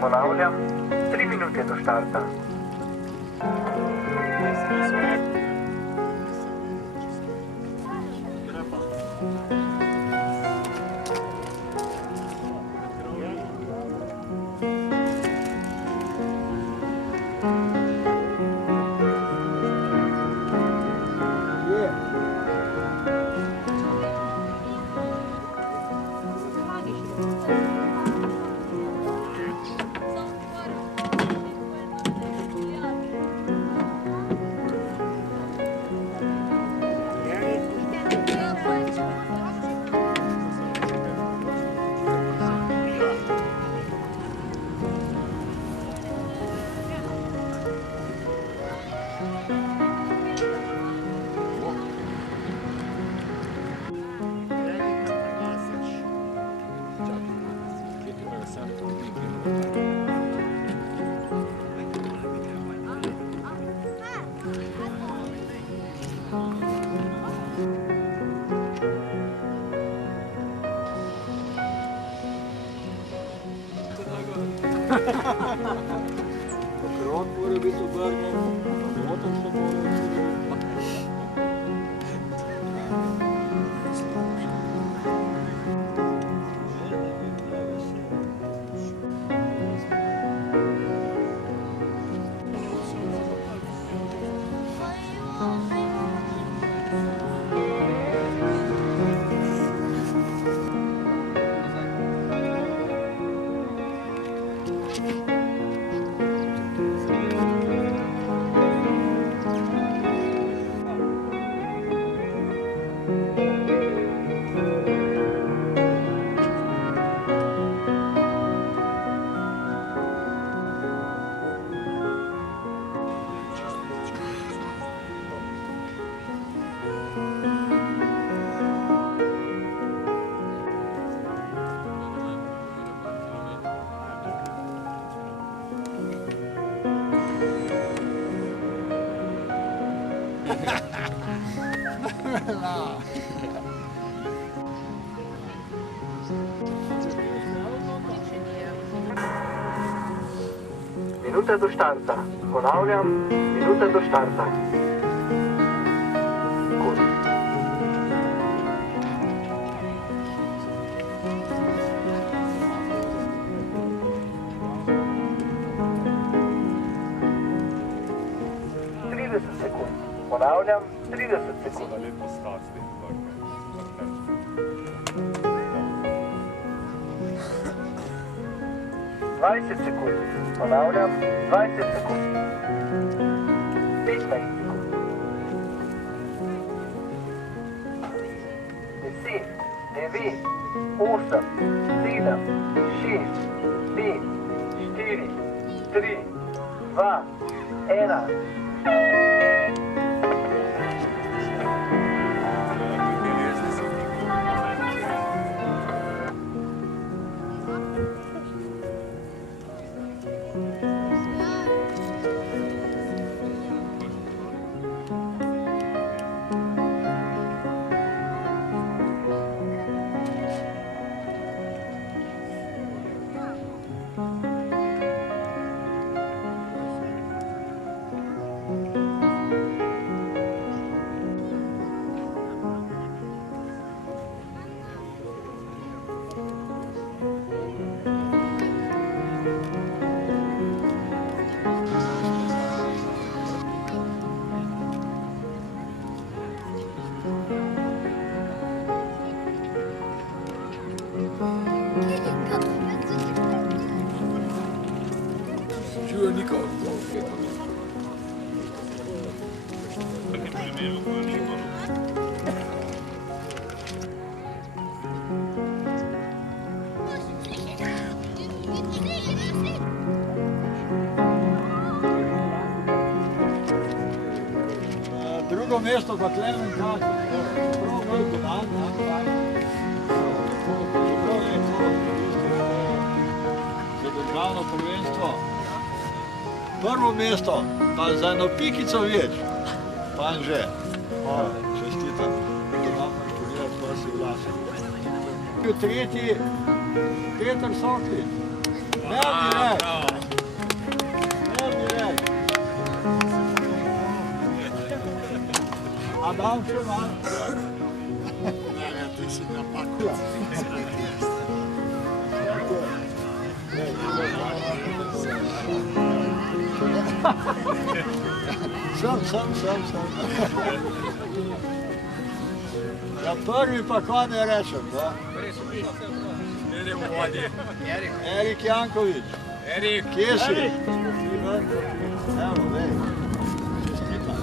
Ponavljam, 3 minute do štarta. Krog mora biti obrnjen, motor se mora Minuta do štarta. Ponavljam, minuta do štarta. Kurs. Sekund. Ponavljam, 30 sekund. 20 sekund. Ponavljam, 20 sekund. 15 sekund. 10, 9, 8, 7, 6, 5, 4, 3, 2, 1. Drugo mesto pa Klemen Kak. Prav veliko dan, za državno prvenstvo. Prvo mesto, pa za eno pikico več. Pa Anže. Čestitam. Imam pogledati, pa si vlasi. Tretji, Peter Soklič. Ne bi reč. Ne bi reč. Adam še malo. Ne, ti si napakal. Sem. Ja, prvi pa kaj ne rečem, da? Erik Jankovič. Erik. Kje si? Evo, vej. Čestitam.